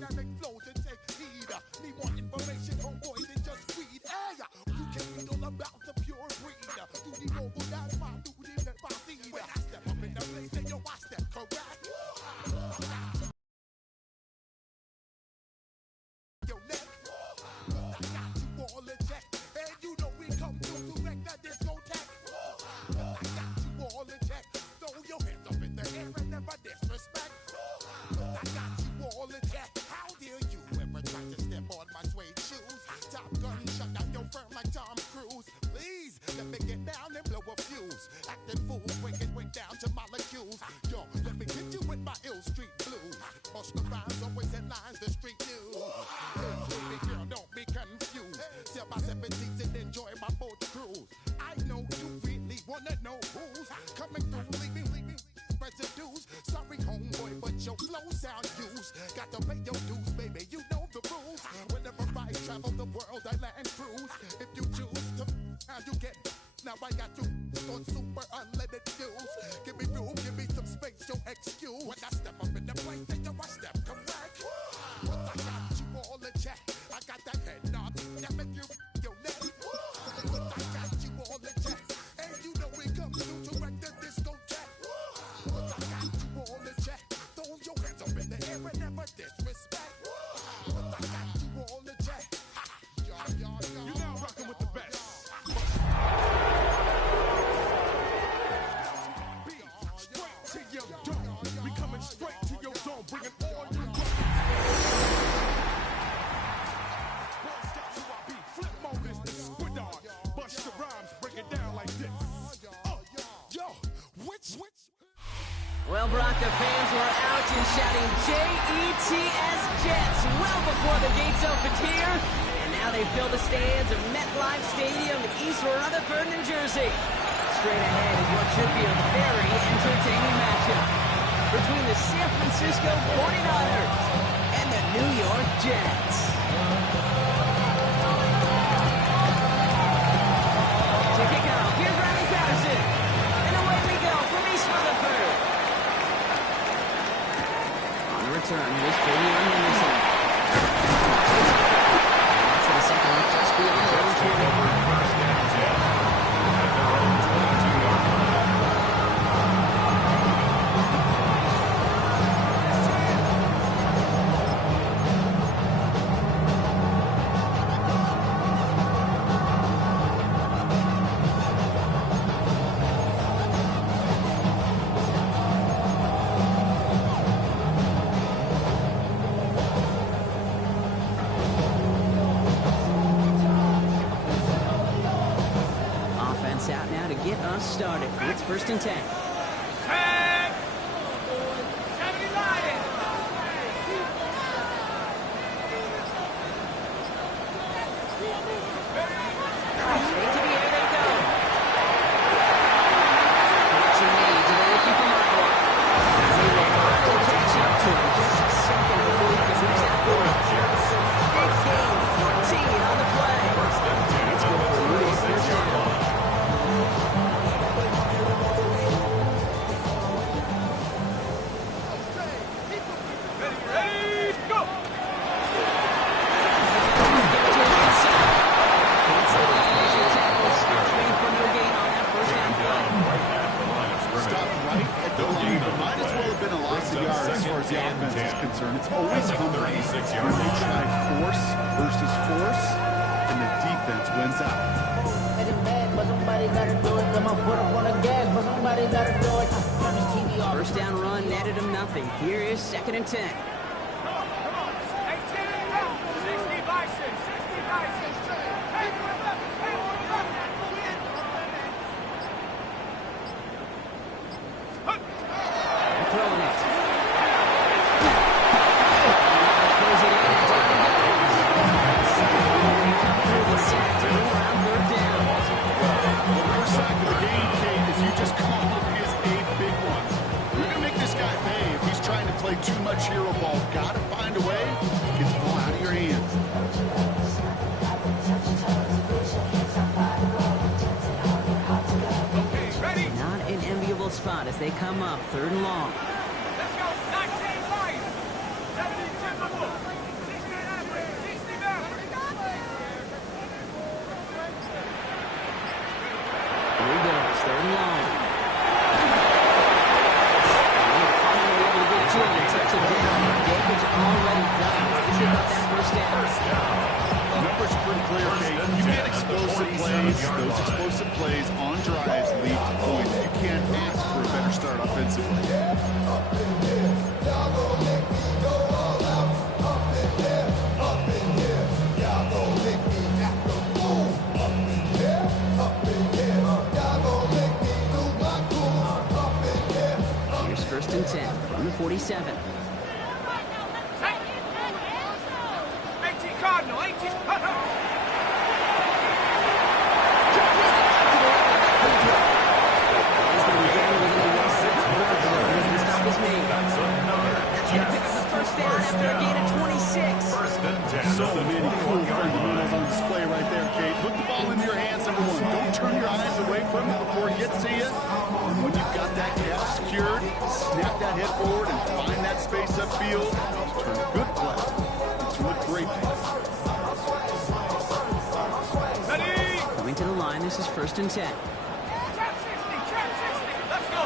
dynamic flows and take heed. Need more information, homeboy, than just read. Hey, you can read all about the pure breed. Do the noble, that's my duty, let my seed. When I step up in the place, and yo, I step correct. Your neck, 'cause I got you all in check. And you know we come through to wreck that discotheque. 'Cause I got you all in check. Throw your hands up in the air and never disrespect. 'Cause I got you all in check. How dare you ever try to step on my suede shoes? Top Gun shut down your firm like Tom Cruise. Please, let me get down and blow a fuse. Acting fool, breaking way down to molecules. Yo, let me get you with my ill street blues. Bust the rhymes, always in lines, the street news. Baby girl, don't be confused. Sell my 17s and enjoy my boat cruise. I know you really wanna know who's coming through, leaving residues. Sorry, homeboy, but your flow sound used. Got to pay your dues, baby, you know the rules. Whenever I travel the world, I land cruise. If you choose to, how you get. Now I got you on super unlimited fuels. Give me room, give me some space, your excuse. When I step up in the place, then yo, I step correct. But I got you all in check. I got that head nod that make you your neck. But I got you all in check. And you know we come through to wreck the discotheque. But I got you all in check. Throw your hands up in the air and never disrespect. But I got you all in check. You're now rocking with the best. To your dome, we coming straight to your dome, bringing all you got. Boy Scouts who I be, flip mode is the squid dog. Bust your rhymes, break it down like this. Yo, which? Well, Bronco fans were out and shouting J-E-T-S Jets well before the gates opened here, and now they fill the stands of MetLife Stadium in East Rutherford, New Jersey. Straight ahead is what should be a very entertaining matchup between the San Francisco 49ers and the New York Jets. To kick off, here's Riley Patterson. And away we go from East Rutherford. On the return, here's Fabian Henderson. That's the second one, just beyond the own 20. First down, Jets. At their own 22-yard line. Out now to get us started. It's 1st and 10. 10! 79! Straight to the air they go. What you need to the rookie from Iowa. As he will finally catch up to him just a second before he can reach that point. Big gain, 14 on the play. And it's good for Rudy's first down. It's always humbling when they try force versus force, and the defense wins out. First down run netted him nothing. Here is 2nd and 10. Throwing it. First sack of the game, Kate, as you just called, is a big one. You're going to make this guy pay if he's trying to play too much hero ball. Got to find a way to get the ball out of your hands. Okay, ready? Not an enviable spot as they come up 3rd and long. Let's go. 19 Lions. 72 the book. pace, those explosive plays on drives lead to points. You can't ask for a better start offensively. Here's 1st and 10 from the 47. 18 Cardinal, 18. That's going to pick up the 1st down after a gain of 26. So many cool fundamentals on display right there, Kate. Put the ball in your hands, number one. Don't turn your eyes away from it before it gets to you. And when you've got that calf secured, snap that head forward and find that space upfield. Turn a good play into a great play. Coming to the line, this is 1st and 10. Trap 60, let's go.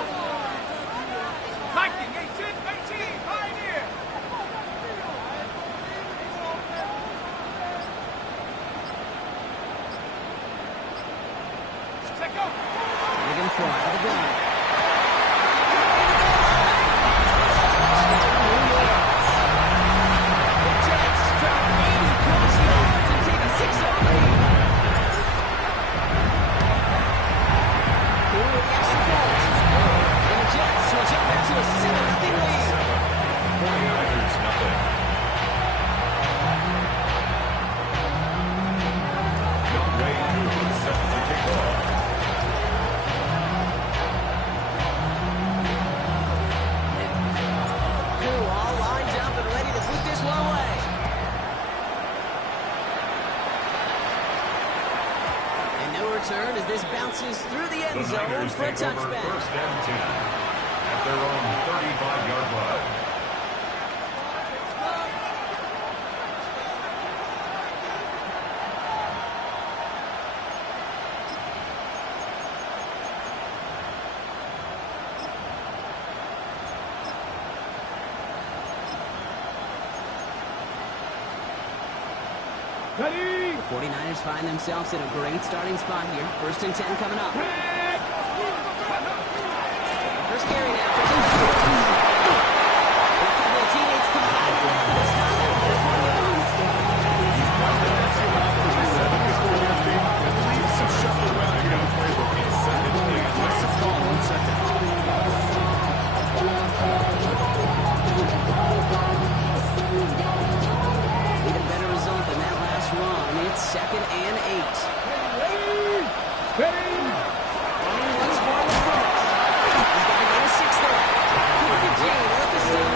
Viking, 18, Pioneer. Set go. They're going to fly out of the gun. The Jets drop 80-plus yards and take a 6-0 lead. Cool with extra points. And the Jets will jump back to a 7-0 lead. 49ers, nothing. Youngway Cool set to kick off. Cool all lined up and ready to put this one away. And no return as this bounces through the end The zone Niners for a take over touchback. 1st and 10 at their own 35-yard line. Ready. The 49ers find themselves in a great starting spot here. 1st and 10 coming up. First carry now. A couple of teammates come by. This time, this one Leave some shuffle around here in the playbook. Aggressive call, 1 second. need a better result than that last run. It's 2nd and 8. Ready. Running once more with Brooks. He's got to get a 6 there. Cooper Jane with the stop.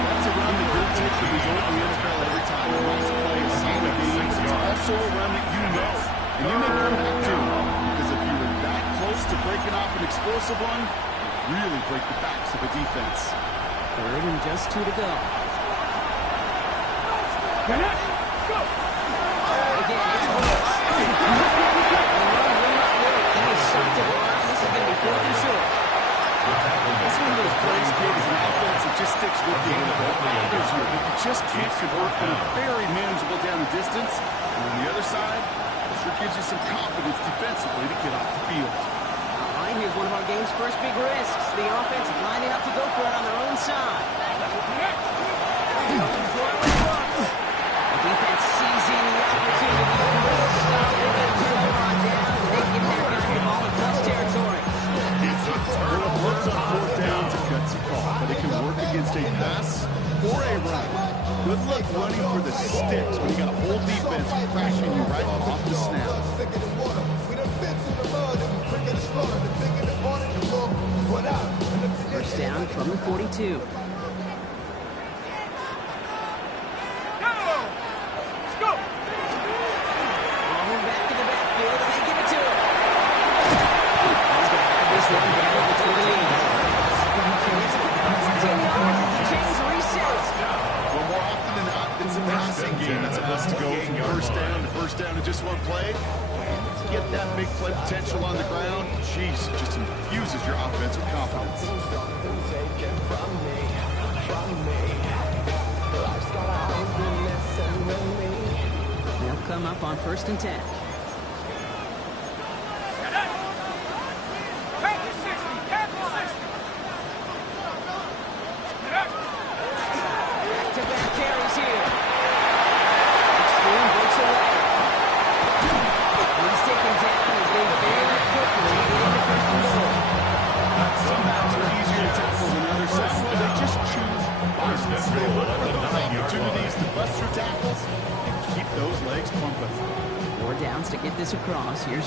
That's a run that you'll take the result in the NFL every time. The last play is solid game. It's also a run that you know, and you may come back to. Because if you were that close to breaking off an explosive one, you really break the backs of a defense. 3rd and just 2 to go. Go. Again, it's Brooks. And the run will not work. He was sucked to the line. This is going to be 4th and short. It's one of those plays, kid, is an offense that just sticks with you. It bothers you. You just can't convert on a very manageable down the distance. And on the other side, it sure gives you some confidence defensively to get off the field. All right, here's one of our game's first big risks. The offense lining up to go for it on their own side. Going for it with Brooks. The defense seizing the opportunity. Real stop. They're going to turn the ball down as they get that guy the ball in clutch territory. Well, it works on 4th down to gutsy call, but it can work against a pass or a run. Good luck running for the sticks when you got a whole defense crashing you right off the snap. First down from the 42. Go. Let's go. Ball back in the backfield, and they give it to him. He's going to have this one down at the 20. It's about 10 yards as the chains resets. Well, more often than not, it's a passing game that's asked to go from first down to just one play. Get that big play potential on the ground. Jeez, it just infuses your offense with confidence. They'll come up on 1st and 10.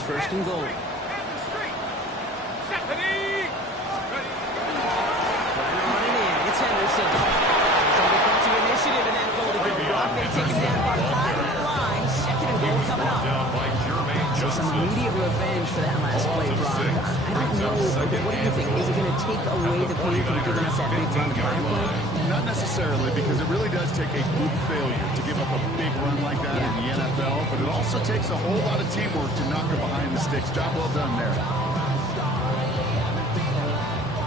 first and goal. Running in, it's Henderson. Some defensive initiative in that goal to go. Brock may take him down about 5 on the line. Second and goal coming up. So some immediate revenge for that last play, Brock. I don't know. What do you think? Is it going to take away the pain from giving up that big run the prior play? Not necessarily, because it really does take a group failure to give up a big run like that in the NFL, but it also takes a whole lot of teamwork to knock it behind the sticks. Job well done there.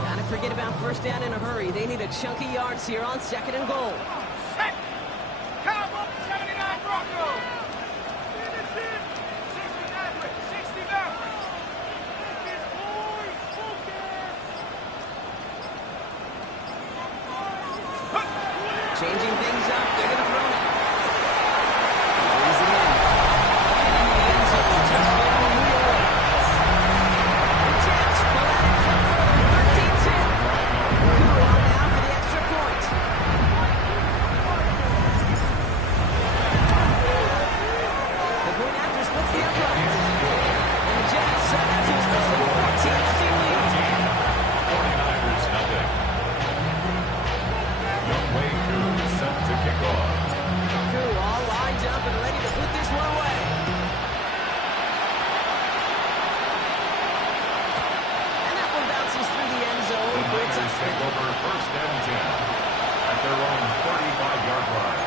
Gotta forget about first down in a hurry. They need a chunky yards here on second and goal. Cowboy 79 Broncos. 69. Changing things up. They're going to throw now. Brings it in. And into the end zone. Touchdown, New York. The Jets pull out it from further. 13-10. Koo on now for the extra point. The point after splits the upright. And the Jets set out to his early 14-0 lead. 49ers nothing. Young Wei Koo set to kick off. Koo all lined up and ready to put this one away. And that one bounces through the end zone The for a Niners take touchdown. over first and 10 at their own 35-yard line.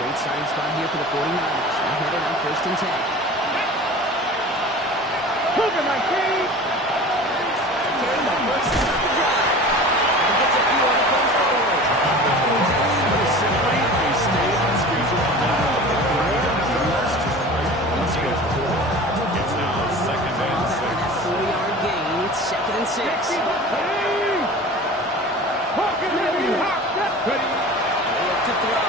Great starting spot here for the 49ers. They're headed on first and 10. Cougar 19. Carry the first to stop the drive. And gets a few on the post forward. Very simply, they stay on schedule for now. The rest is right on schedule. It's now second and After 6. that 4-yard gain, it's second and 6. Ready. Look to throw.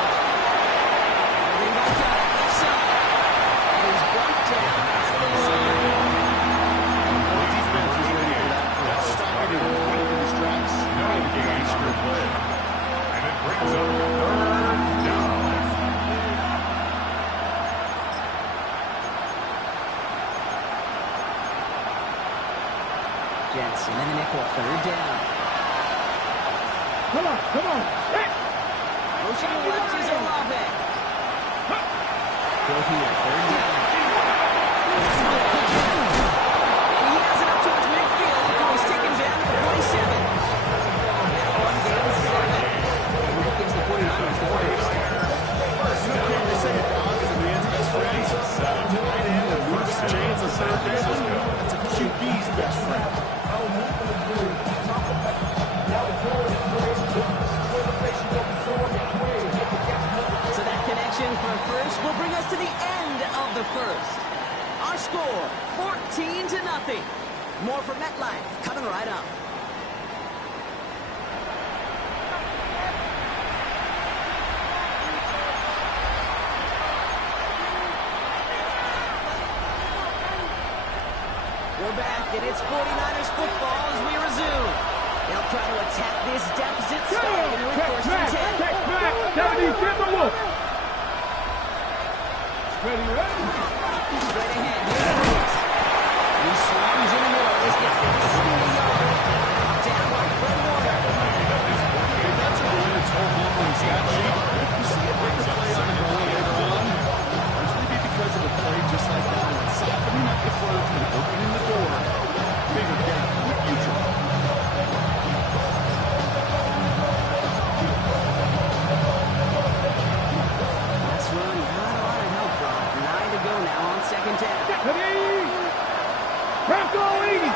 Holding back up, left side. And he's brought down to the line. The defense was ready for that. Stopping it right in his tracks. No gain on the play. And it brings up third down. Jets in the nickel, third down. Come on. Motion to left is Olave. Go here, third down. And he has it up towards midfield before he's taken down to the 47. Now on down 7. And that gives the 49ers the first. They say a dog is a man's best friend. Tight end and loose chains of third base. That's a QB's best friend. So that connection for first will bring us to the end of the first. Our score, 14-0. More from MetLife coming right up. We're back, and it's 49ers football as we resume. They'll try to attack this deficit, starting with first and 10. Check back. 70, get the wolf. Ready. Straight ahead, here's Brooks. He slams in the middle. This gets the 50-yard. Down by Fred Warner. That's a run that's all home on the stat sheet. If you see a bigger play on the goal later on, largely be because of a play just like that one. Softening up the front and opening the door. Bigger gap in the future. This run got a lot of help, Brock. 9 to go now on second down. Ready. Bronco 80.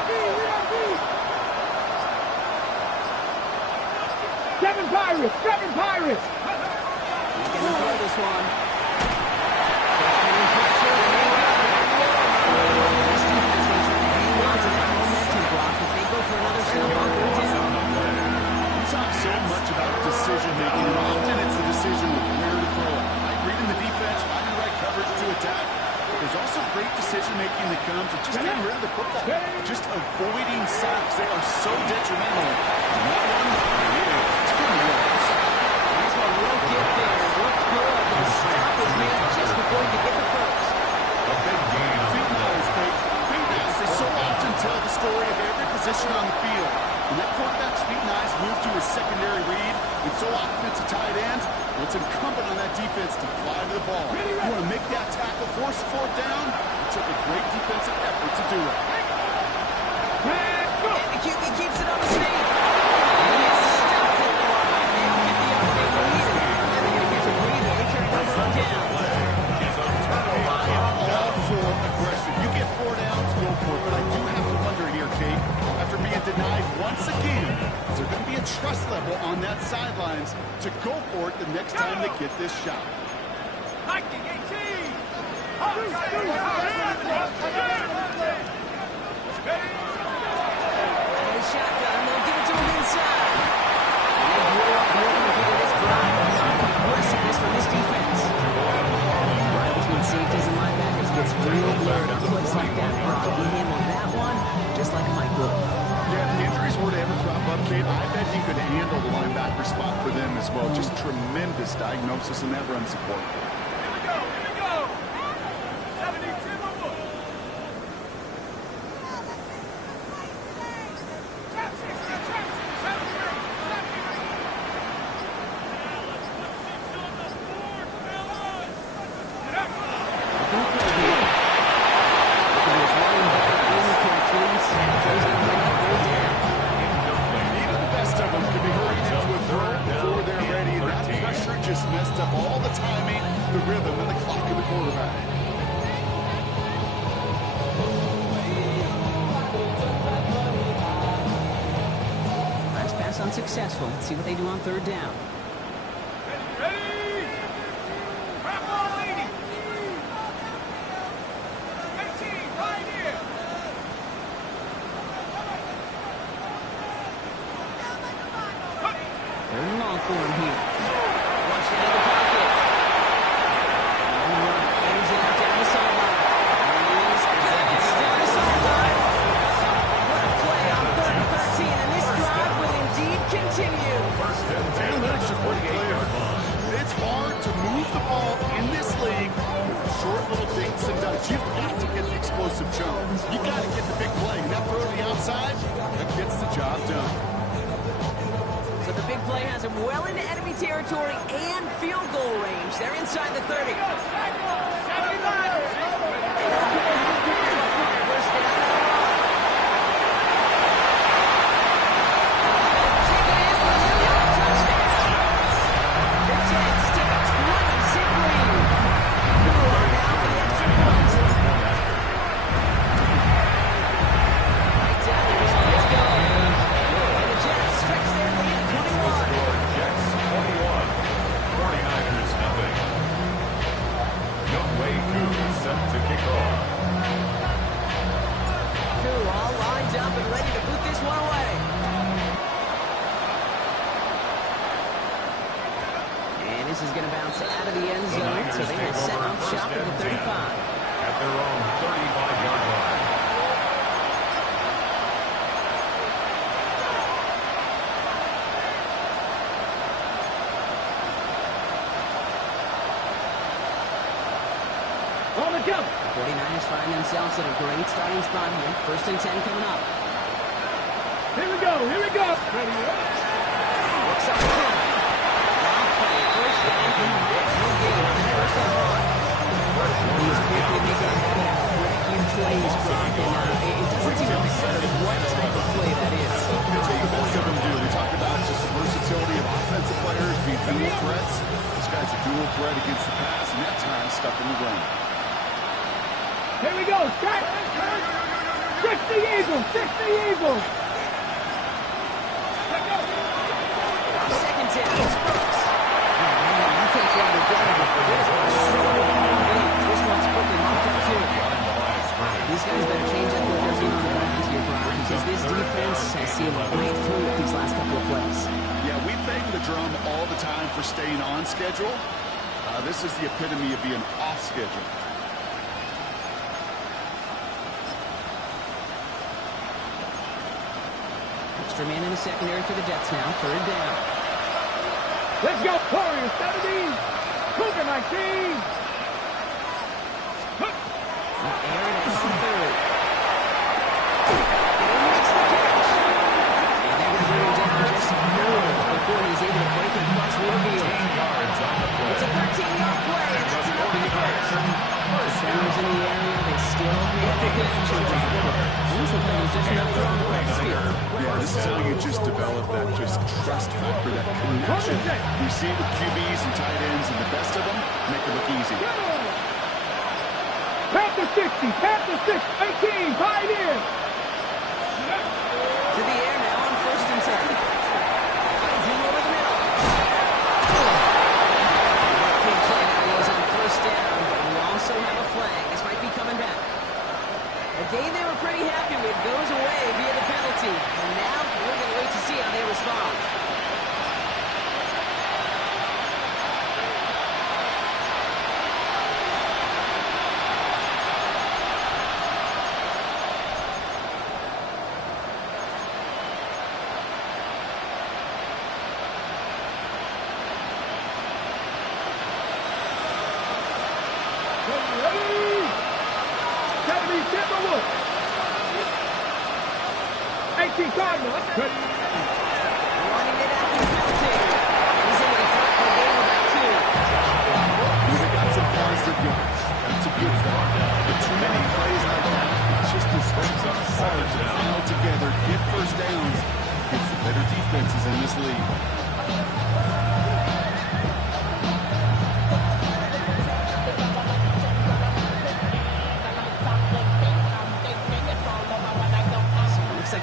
7 Pirates. He's going to throw this one. Just getting pressure. This defense will try to hang on to that momentum, Brock. If they go for another step on third down. We talk so much about decision-making, and often it's the decision of where to throw it. Right? Reading the defense, finding the right coverage to attack. If there's also great decision-making that comes with just getting rid of the football. Just avoiding sacks. They are so detrimental. Not one, two yards. This one will get there. Looked good. The stop was made just before he could get the first. A big gain. Feet knives, Kate. Feet knives, they so often tell the story of every position on the field. When that quarterback's feet knives move to his secondary read, and so often it's a tight end, well, it's incumbent on that defense to fly to the ball. You want to make that tackle, force the fourth down. It took a great defensive effort to do it. And the QB keeps it on the sneak. And he stopped it. They'll get the opening lead. And they're going to get a breather. They carry the ball down. Is a turnover. All for aggression. You get 4 downs, go for it. But I do have to wonder here, Kate, after being denied once again, is there going to be a trust level on that sidelines to go for it the next time they get this shot? And the shotgun, they'll give it to him inside. And they blow up looking for this drive. A lot of aggressiveness from this defense. Right between safeties and linebackers gets real blurred on plays like that. Brock, he handled that one just like Mike would. Yeah, if the injuries were to ever crop up, Kate, I bet he could handle the linebacker spot for them as well. Just tremendous diagnosis in that run support. Even the best of them can be hurried into a throw before they're ready. And that pressure just messed up all the timing, the rhythm, and the clock of the quarterback. Last pass unsuccessful. Let's see what they do on third down. Third and long for him here. Watch out of the pocket. And aims it out down the sideline. It's down the sideline. What a play on 3rd and 13, and this drive will indeed continue. First and 10. Analytics are pretty clear. It's hard to move the ball in this league with short little dinks and ducks. You've got to get the explosive jump. You've got to get the big play. And that throw to the outside, that gets the job done. So the big play has him well into enemy territory and field goal range. They're inside the 30. First down. Take it in for a touchdown. The Jets take a 20-zip lead. Cool on now for the extra point. Right down the middle. Let's go. And the Jets stretch their lead to 21. Jets 21. 49ers nothing. Youngway Koo set to kick off. Koo all lined up and ready to boot this one away. And this is going to bounce out of the end The zone, Niners so they will take set over up first shop at and the 10 35. at their own 35-yard line. On the jump. The 49ers find themselves at a great starting spot here. 1st and 10 coming up. Here we go. Here we go. Looks up the corner. Long play. First down. No gain on that first and long. He's quickly making a habit of breaking plays, Brock, and it doesn't seem to matter what type of play that is. That's what the best of them do. We talk about just the versatility of offensive players being dual threats. This guy's a dual threat against the pass, and that time stuck in the run. Here we go. Set. 60 Eagles. 60 Eagles. Second down. It's Brooks. Oh, man, I think what we're going for this one. So long games. This one's quickly knocked up, too. These guys better change up what they're doing around here, Brock, because this defense has seen right through it these last couple of plays. Yeah, we bang the drum all the time for staying on schedule. This is the epitome of being off schedule. Extra man in the secondary for the Jets now. Third down. Let's go, Warriors. 17. Cougar 19. Aaron at third. He makes the catch. And they're going to bring him down just moments before he's able to break it across midfield. 15 yards on the play. It's a 13-yard play, and that's enough for the first. Defenders in the area, they still make the connection. Almost like it was just enough throw on the practice field. Yeah, this is how you just develop that just trust factor, that connection. You see with QBs and tight ends, and the best of them make it look easy. Panther 60, Panther 6, 18, Pioneer. To the air now on 1st and 10. Finds him over the middle. Big play that was on 1st down, but we also have a flag. This might be coming back. A game they were pretty happy with goes away via the penalty. And now we're going to wait to see how they respond. Cardinals. Running it after the penalty. And he's into the front for a game about 2. They got some positive yards. That's a good one. But too many plays like that, it's just as hard to pile together, get first downs against the better defenses in this league.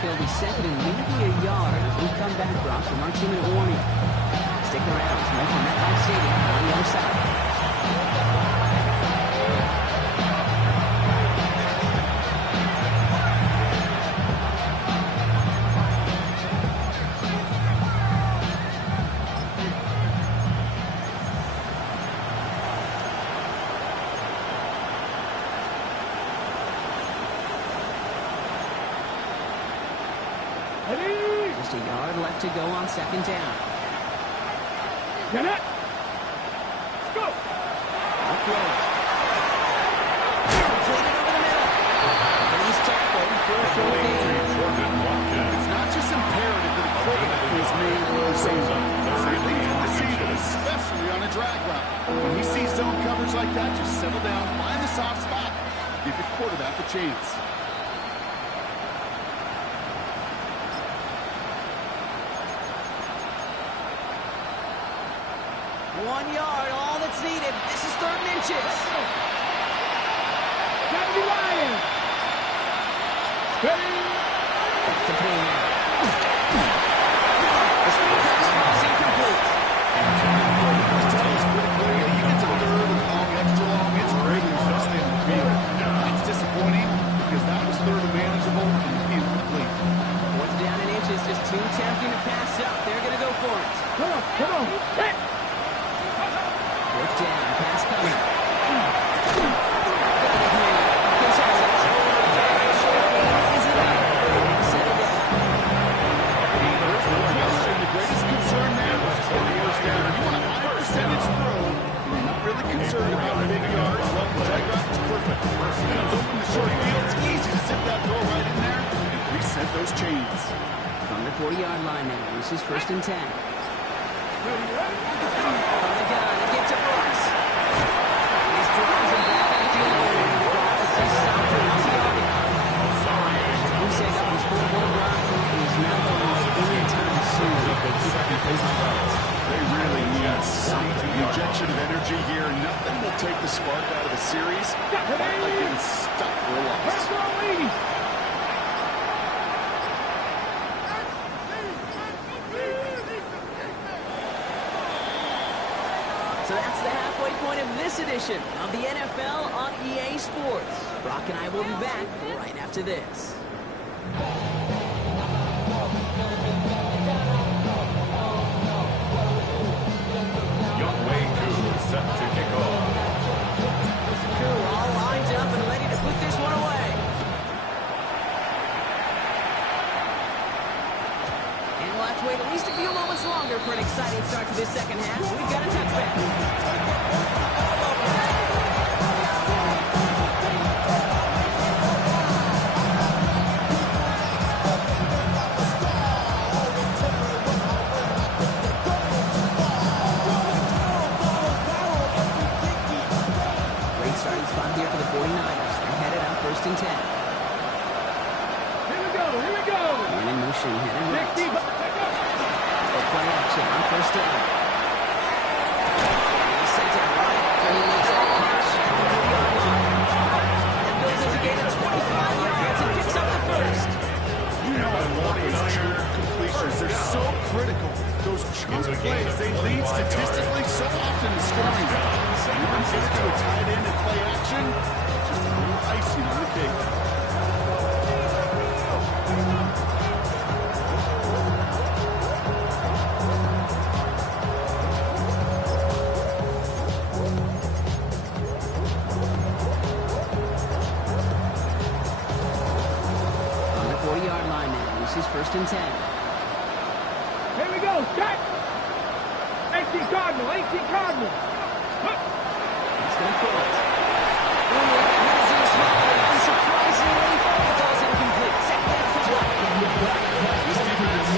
It'll be second and maybe a yard if we come back, Brock, from our 2-minute warning. Stick around. It's more from MetLife Stadium on the other side. Just a yard left to go on 2nd down. Get it. Go. I'll throw it. Completed over the middle. And he's tackled for a short gain. It's not just imperative that a quarterback is made or zone. They lead to receive it, especially on a drag route. When he sees zone coverage like that, just settle down, find the soft spot, give your quarterback a chance. One yard, all that's needed. This is 3rd and inches. 70 Lions. Ready. It's a 3 now. The screen pass falls incomplete. Tells pretty clearly you get to 3rd and long, extra long, it's ready to just stay on the field. That's disappointing because that was 3rd and manageable and incomplete. 4th down and inches, just 2 attempting to pass up. They're going to go for it. Come on. Hit. 4th down, pass coming. The greatest concern there was just getting the first down. You want a high percentage throw, and you're not really concerned about big yards. Well, the drag route is perfect. Comes open the short field. It's easy to zip that throw right in there and reset those chains. From the 40-yard line now, this is 1st and 10. From the gun, they get to Brooks. He's drives him back at the field. He's stopped for 1 yard. Who's set up the scoreboard, Brock? He's not going to win anytime soon if they keep up with these results. They really need something. Injection of energy here. Nothing will take the spark out of the series. Quite like getting stuck for a loss. So that's the halfway point of this edition of the NFL on EA Sports. Brock and I will be back right after this. Set to kick off. Crew all lined up and ready to put this one away. this second half. We've got a touchback. Great starting spot here for the 49ers. They're headed on 1st and 10. Here we go. Man in motion, heading right. Next team. Play action on 1st down. He's sent down right after he makes that catch at the 30-yard line. And builds us a gain of 25 yards and picks up the first. You know I love those chunk completions. They're so critical. Those chunk plays, they lead statistically so often in scoring. You can get it to a tight end and play action, just a little icing on the cake. On the 40-yard line now. This is 1st and 10. Here we go. Set. 18 Cardinal. Huh. He's going to throw it. Ooh, that is intercepted. Unsurprisingly, the ball's incomplete. Second down for one. This defense,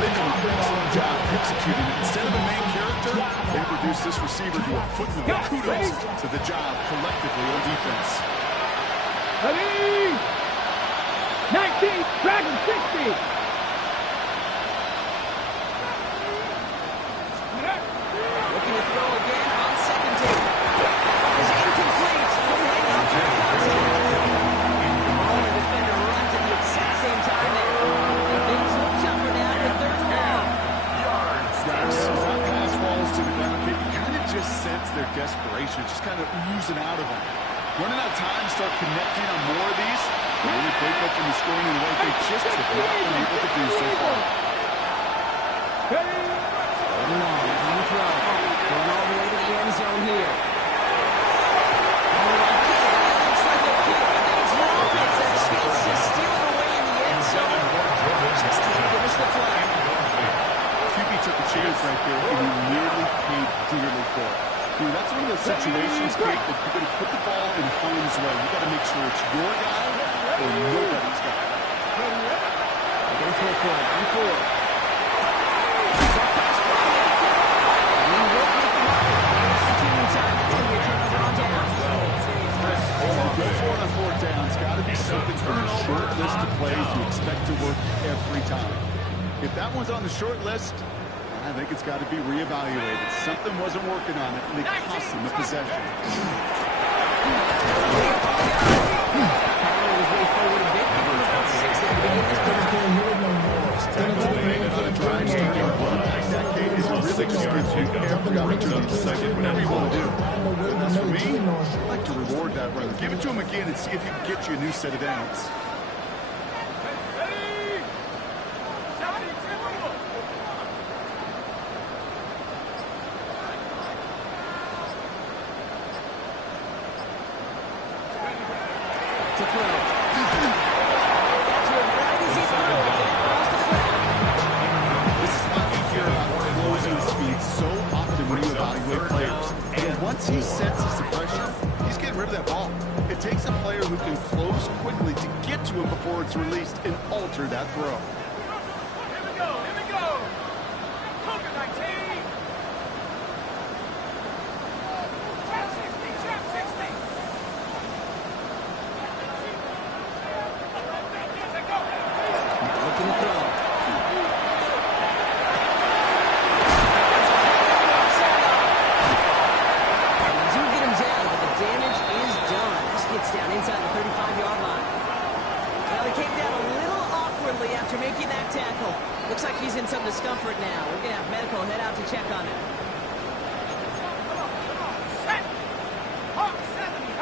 they do an excellent job executing it. Instead of a main character, they've reduced this receiver to a footnote. Kudos to the job collectively on defense. Ready. 19. Dragon 60. Looking to throw again on 2nd down. Ball is incomplete. Hang on to the ball and the defender runs at the exact same time there. And things look tougher now with 3rd and long. As that pass falls to the ground, you kind of just sense their desperation, just kind of oozing out of them. Running out of time, start connecting on more of these, and really break open the scoring in a way they just have not been able to do so far. Long on the throw. Going all the way to the end zone here. Oh, again, it looks like a kick, but it's wrong. It's a chance to steal it away in the end zone. Just can't finish the play. QB took a chance right there, and he nearly paid dearly for it. Dude, that's one of those situations, Kate, that you're going to put the ball in harm's way. You got to make sure it's your guy or nobody's guy. They're going to throw for it on 4. Go for it on 4th down. It's got to be something from a short list of plays you expect to work every time. If that one's on the short list, I think it's got to be reevaluated. Something wasn't working on it, and it cost them the possession. On a drive starting a run like that, Kate, is really just gives you every opportunity to second whatever you want to do. And as for me, I like to reward that run. Give it to him again and see if he can get you a new set of downs. To throw. That's right as he throws it. It falls to the ground. This is why we hear about closing speed so often when you evaluate players. And once he senses the pressure, he's getting rid of that ball. It takes a player who can close quickly to get to him before it's released and alter that throw. Here we go. Coca 19. Trap 60. Looking to throw. And they do get him down, but the damage is done. This gets down inside the 35-yard line. Well, he came down a little awkwardly after making that tackle. Looks like he's in some discomfort now. We're going to have medical head out to check on him. Hawk 70.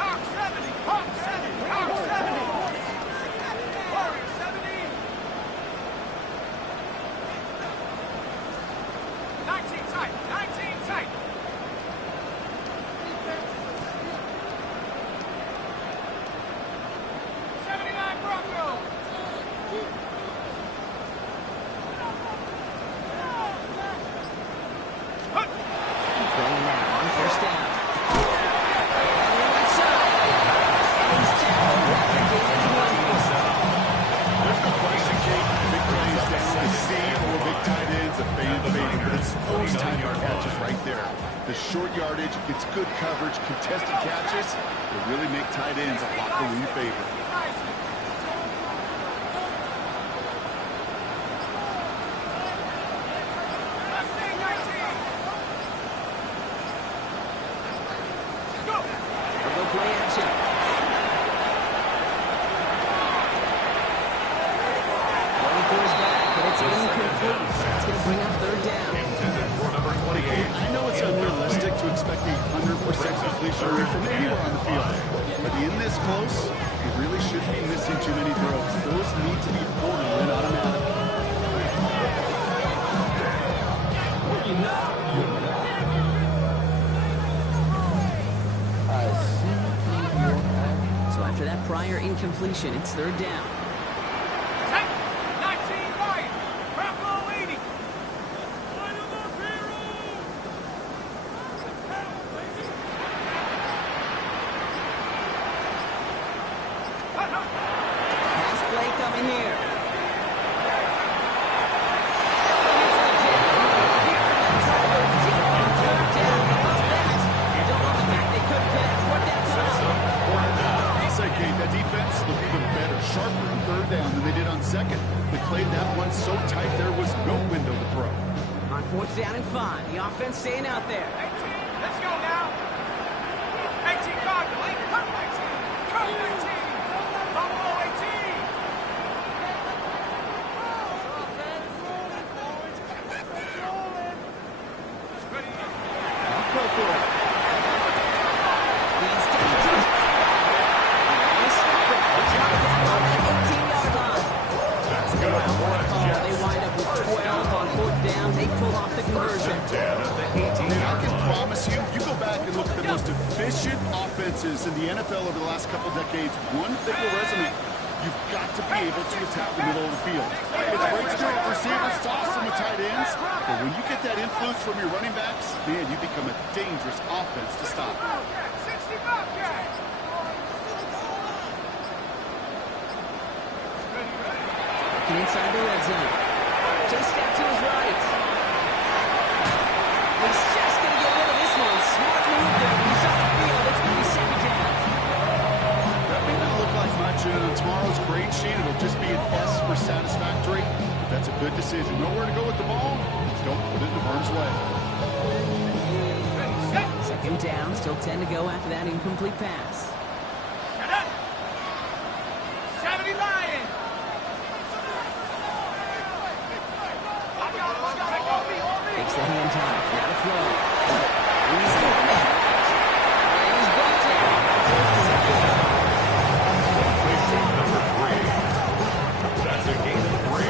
Warrior 70. 19 tight. 79 Bronco. kind of catches right there. The short yardage, gets good coverage, contested catches. They really make tight ends a locker room favorite. I know it's unrealistic to expect a 100% completion rate from anywhere on the field, but in this close, you really shouldn't be missing too many throws. Those need to be borderline automatic. So after that prior incompletion, it's third down. Fourth down and 5. The offense staying out there. 18. Let's go now. 18 Cardinal. Come 19. Come 19. Buffalo 18. Go for it. He's getting to it. They stop it. It's not down on that 18-yard line. That's good for the Jets. They wind up with 12 on fourth down. They pull off the conversion. I can promise you, you go back and look at the most efficient offenses in the NFL over the last couple decades, one thing will resonate. You've got to be able to attack the middle of the field. It's great to do it with receivers, toss them with tight ends, but when you get that influence from your running backs, man, you become a dangerous offense to stop. 60 Bobcat. Looking inside the red zone. Just out to his right. He's just going to get rid of this one. Smart move there. He's on the field. It's going to be second down. That may not look like much on tomorrow's grade sheet. It'll just be an S for satisfactory. But that's a good decision. Nowhere to go with the ball. Don't put it in harm's way. Second down. Still 10 to go after that incomplete pass. Shut up. 70 Lions. Takes the hand time. Now to throw. He's got it. And he's brought down. That's a gain of 3.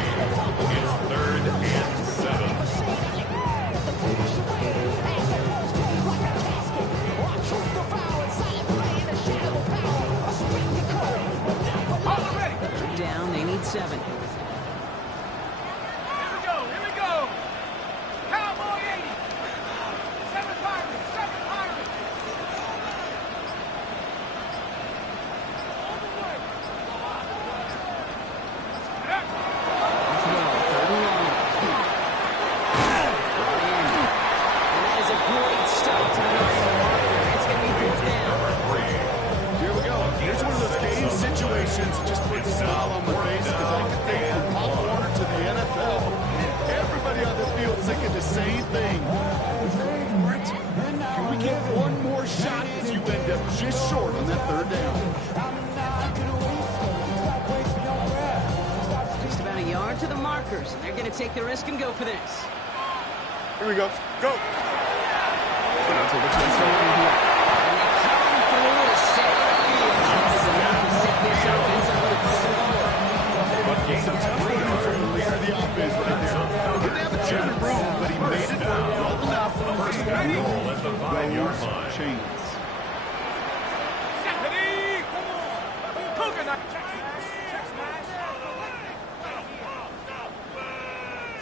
It's 3rd and 7. Third down. They need 7. Just put a smile on my face because I can think from Pop Warner to the NFL. Everybody on the field thinking the same thing. What? Can we get one more shot as you end up just short on that third down? Just about a yard to the markers. They're going to take the risk and go for this. Here we go. Go. To the 10 here. And they come through to center field. That is enough to set this offense up with a custom goal. Some tough running from the leader of the offense right there. He didn't have a ton of room, but he made it well enough. First and goal at the 5-yard line. Chains.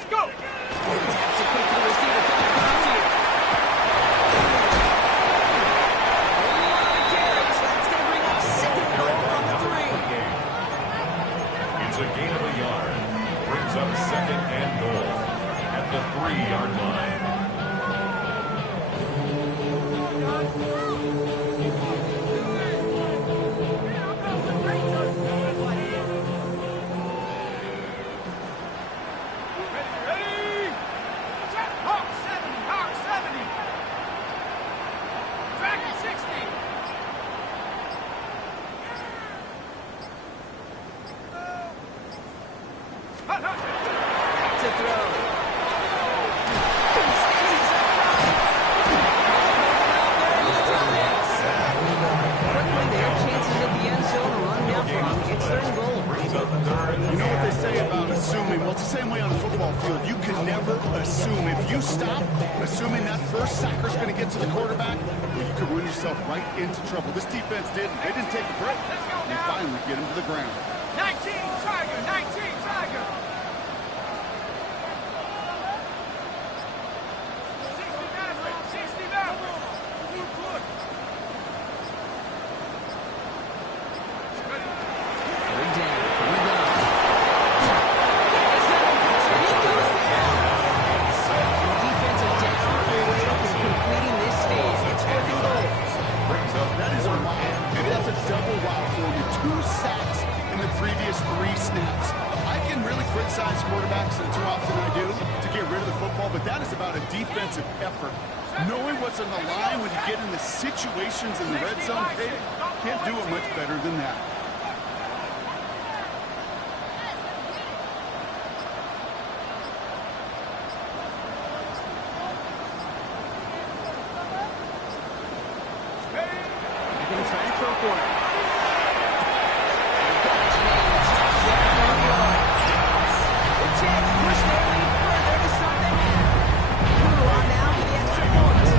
Go! Taps it quick to the receiver coming across here. That's going to bring up second goal from the 3. It's a gain of a yard. Brings up 2nd and goal at the 3-yard line. stop, assuming that first sacker's going to get to the quarterback, well, you could run yourself right into trouble. This defense didn't. They didn't take a break. They finally get him to the ground. 19, Tiger, 19, Tiger. 60 now. Third down. Here we go. Defensive down away from completing this stage. It's 4th and goal. That is a wow. Maybe that's a double wow for you. 2 sacks in the previous 3 snaps. I can really criticize quarterbacks, and too often I do, to get rid of the football, but that is about a defensive effort. Knowing what's on the line when you get in the situations in the red zone, hey, can't do it much better than that. They're going to try to throw for it. The Jets push their lead further to start the half. Crew on now for the extra point.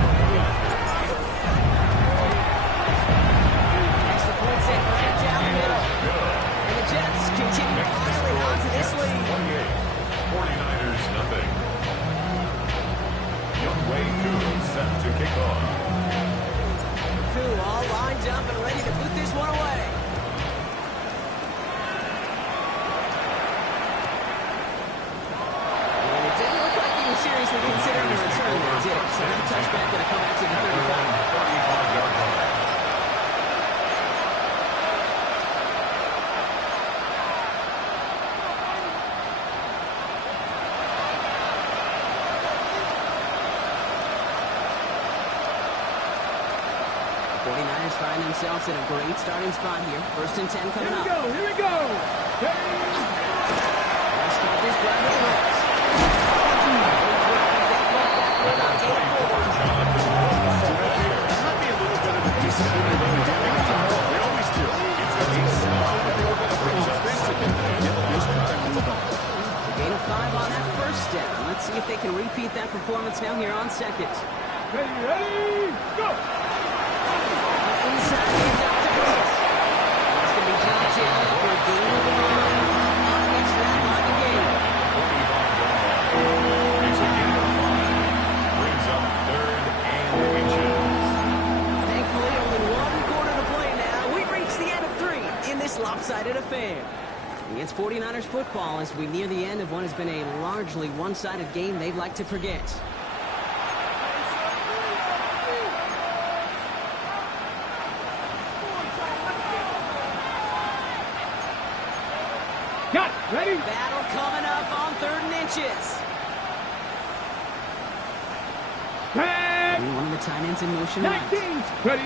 Extra point set right down the middle. And the Jets continue piling onto this lead. 49ers nothing. Youngway Koo set to kick off. Crew all lined up and ready to put this one away. And it didn't look like he was seriously considering a return there, did it? So that touchback going to come back to the 35. 35-yard line. Find themselves in a great starting spot here. 1st and 10 coming up. Here we go. Let's start this drive with the Reds. That might be a little bit of a disappointment. They always do. It's essential that they open up offensively and get this drive moving. Gain of 5 on that first down. Let's see if they can repeat that performance now here on 2nd. Ready, go. Inside the to Brooks. That's going to be brought down for a gain of 1 on next that line of game. 45-yard line. It's a gain of 5. Brings up 3rd and inches. Thankfully, only 1 quarter to play now. We've reached the end of 3 in this lopsided affair. Against 49ers football as we near the end of what has been a largely one-sided game they'd like to forget. Got ready. Battle coming up on 3rd and inches. Tag. One of the tight ends in motion. 19. Ready.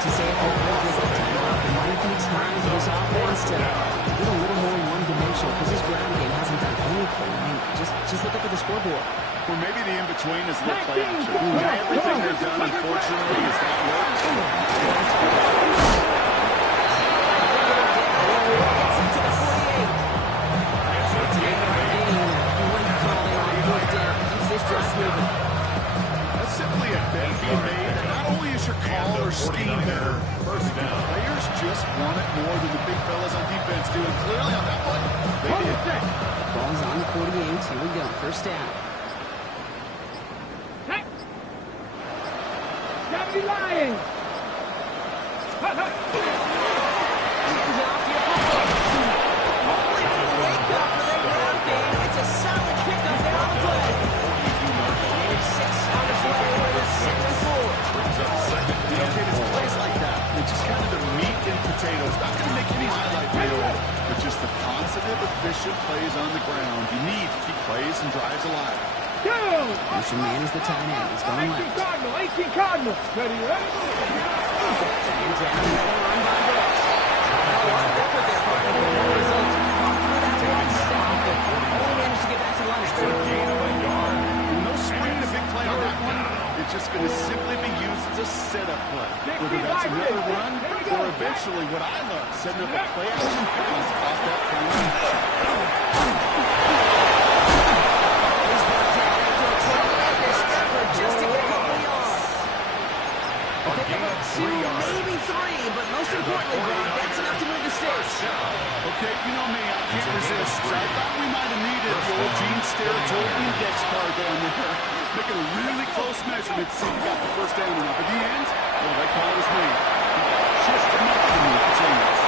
To say it all feels like time out. There might be time for this offense to get a little more one-dimensional because this ground game hasn't done anything. I mean, just look up at the scoreboard. Or maybe the in-between is a little play action. Everything they've done, unfortunately, is not working. Gets into the 48. It's a great call there on 4th down. Keeps this drive moving. That's simply a bet being made that not only is your call or scheme better, First down. players just want it more than the big fellas on defense do. And clearly on that one, they did. Ball's on the 48. Here we go. 1st down. Hey. Gotta be lying. Hands off your football. Hopefully they will wake up for their ground game. It's a solid pickup there on the play. And 6 on the play with a 2nd and 4. Brings up 2nd and Okay, it's plays like that. It's just kind of the meat and potatoes. Not going to make any highlight reel, but just the positive, efficient plays on the ground. You need to keep plays and drives alive. Go. Motion man is the tight end. He's going 18 left. Cardinal. 18 Cardinal. Ready, ready. And down the middle run by Brooks. One effort there, partner. No results. Fought for that one stop, but only managed to get back to the line of scrimmage. gain of a yard. No spring a big play on that one. It's just going to simply be used as a setup play. Whether that's another run or eventually actually what I love, setting up a play-action pass off that counter. He's brought down after a tremendous effort just to get a couple of yards. A pick up 2, maybe 3, but most importantly, Brock, that's enough to move the sticks. Okay, you know me, I can't resist. So I thought we might have needed the old Gene Steratore index card going there. Making a really close measurement to see if you got the first down or not. But the end, well, that call was made. Just enough to make the change.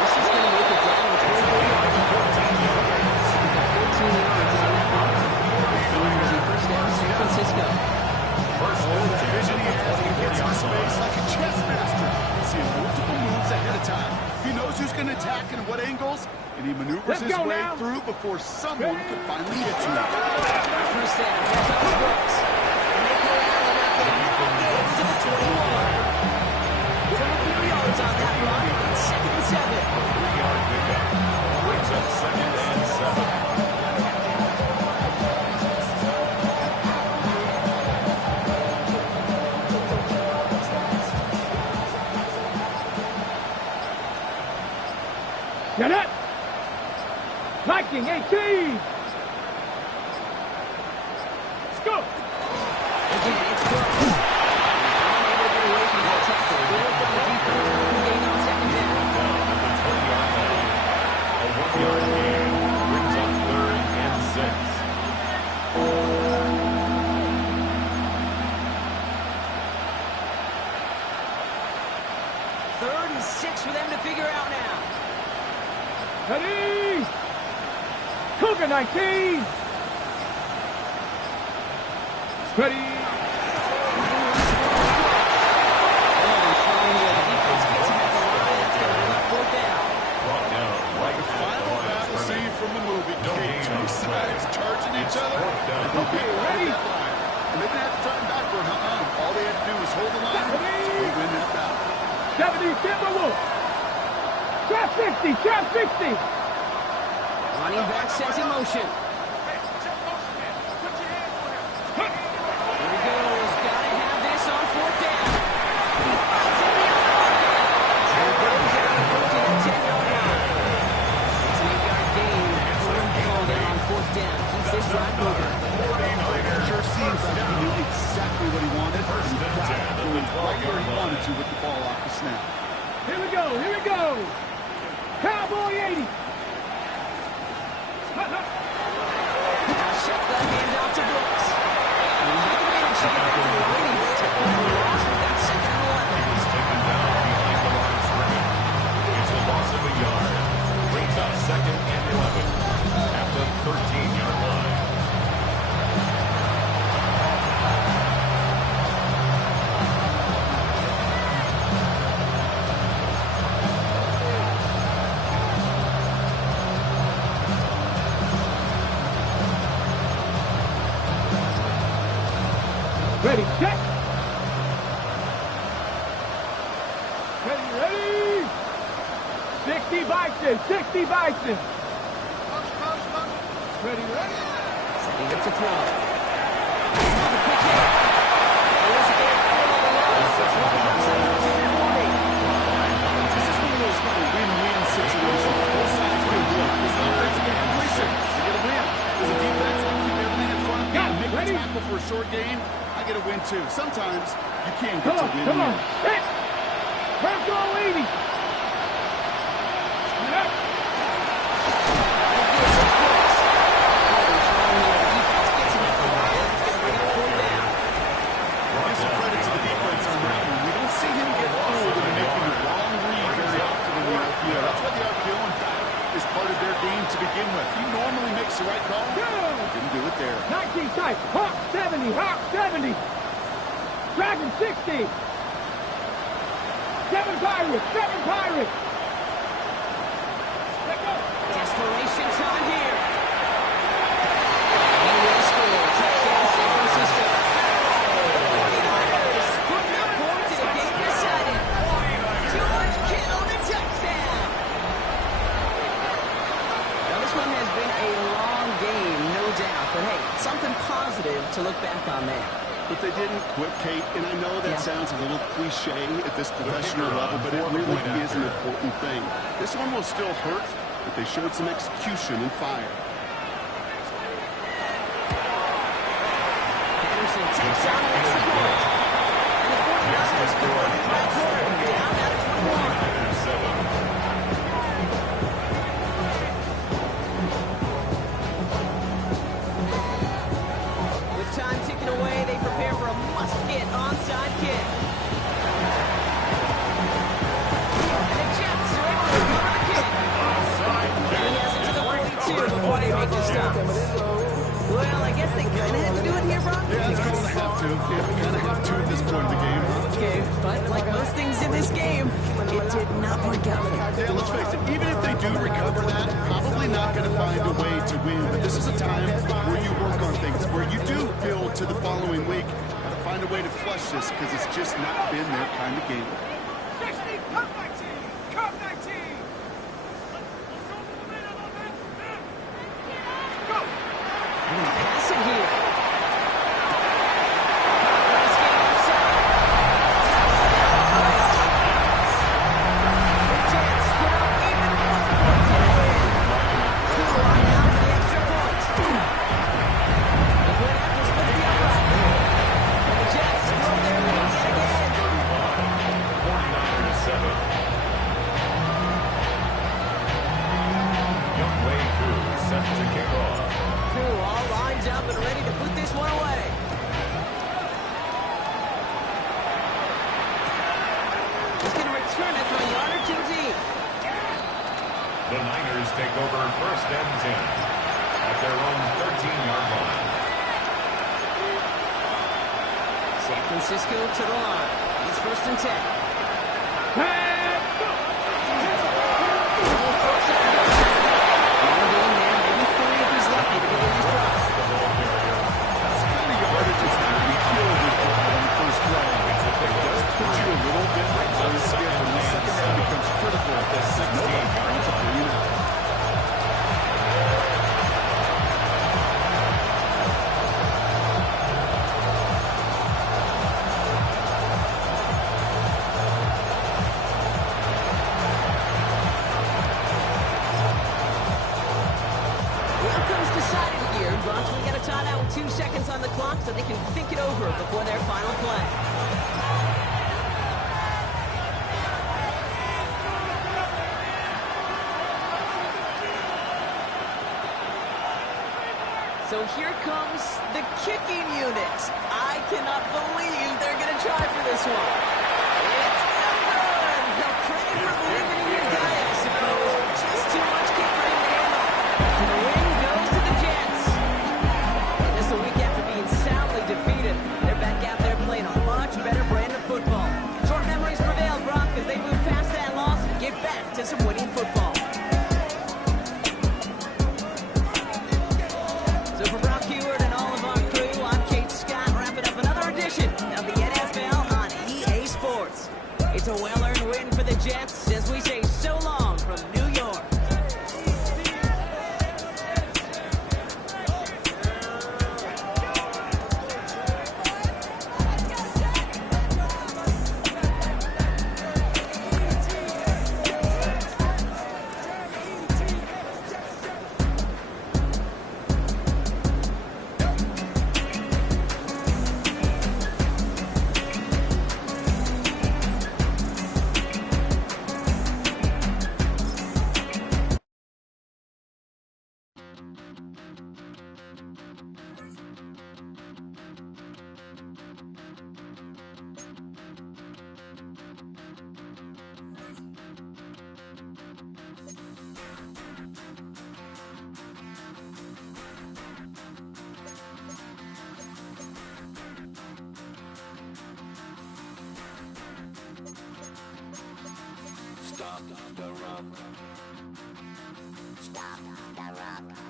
This is going to make it down to 24 yards. We've got 14 yards on that one. First down, San Francisco. The vision he has, he gets in space like a chess master. Seeing multiple moves ahead of time. He knows who's going to attack and what angles, and he maneuvers his way through before someone can finally get to him. First down, that's up to Brooks. And they corral him after a long game to the 21. With over 3 yards on that run, it's 2nd and 7. 3-yard pickup. Brings up 2nd and 7. Get it! Viking 18! Let's go! Again, it's Brooks. Unable to get away from that tackle. They worked on the defense. Gain on 2nd down. At the 20-yard line. A 1-yard gain brings up 3rd and 6. 3rd and 6 for them to figure out now. Ready! Cougar 19! Ready! Brought down right The at final the line of battle scene scrimmage. from the movie. No Okay, gain two on sides play. charging each other. Fourth down. And they'll get right at that line. And they didn't have to turn backward. All they had to do was hold the line. They win that battle. 70, Timberwolf! Trap 60, trap 60! Running back sets in motion. Here he goes. Gotta have this on 4th down. He fights it beyond the marker. There goes out approaching the 10-yard line. It's an 8-yard gain. Call down on 4th down. Keeps this drive moving. Sure seems like he knew exactly what he wanted. And he got it going right where he wanted to with the ball off the snap. Here we go, here we go! Cowboy 80! Now shotgun handoff to Brooks. He might manage to get back to the line. He's taken for a loss with that 2nd and 11. He's taken down behind the line of scrimmage. It's a loss of a yard. Brings up 2nd and 11 at the 13-yard line. Ready, check! Ready! 60 Bison, 60 Bison! Ready? Setting up to throw. He's on the quick hit. There's a big throw on the line. It's one of those that in that warning. This is one of those kind of win-win situations. Both sides feel good. This offense is completion. They get a win. There's a defense that keep everything in front of me and make a tackle for a short gain. I get a win too. Sometimes you can't get to win. Come on, hit! Press all 80! Give some credit to the defense on that one. We don't see him get fooled into making the wrong read very often in the RPO. That's why the RPO, in fact, is part of their game to begin with. He normally makes the right call. Didn't do it there. 19 type, Hawk 70, Hawk 70! Dragon 60! 7 Pirates, 7 Pirates! Let's go! Desperation time here. He will score. Touchdown, San Francisco. 49ers putting up points in a game decided. George Kittle, the touchdown. Now, this one has been a long game, no doubt. But, hey, something positive to look back on there. but they didn't quit, Kate. And I know that sounds a little cliche at this professional level, but it really is an important thing. This one will still hurt, but they showed some execution and fire. Anderson takes out an extra point. And the 49ers converted by Jordan. Down out of 21. With time ticking away, they prepare for a must-get onside kick. And the Jets are able to recover the kick. And he has it to the 42 before they make the stop. Well, I guess they kind of had to do it here, Brock. Yeah, it's going to have to. Yeah, kind of have to at this point in the game. Okay, but like most things in this game, it did not work out for them. Yeah, let's face it, even if they do recover that, probably not going to find a way to win. But this is a time where you work on things, where you do build to the following week. Got to find a way to flush this because it's just not been their kind of game. 60, come 19, come 19. Go. They're going to pass it here. The Niners take over 1st and 10 at their own 13-yard line. San Francisco to the line. It's 1st and 10. Maybe 3 if he's lucky to get in these drops. That's the kind of yardage that's not going to kill this drive on the first play. It does put you a little bit behind the schedule. The second half becomes critical at this 16-yard line. We got a timeout with 2 seconds on the clock so they can think it over before their final play. So here comes the kicking unit. I cannot believe they're going to try for this one. It's no good. No credit for believing in your guy, I suppose. Just too much kick for him to handle. And the win goes to the Jets. And just a week after being soundly defeated, they're back out there playing a much better brand of football. Short memories prevail, Brock, as they move past that loss and get back to some winning football. So for Brock Heward and all of our crew, I'm Kate Scott, wrapping up another edition of the NFL on EA Sports. It's a well-earned win for the Jets as we say so long from New York. Stop the rock. Stop the rock.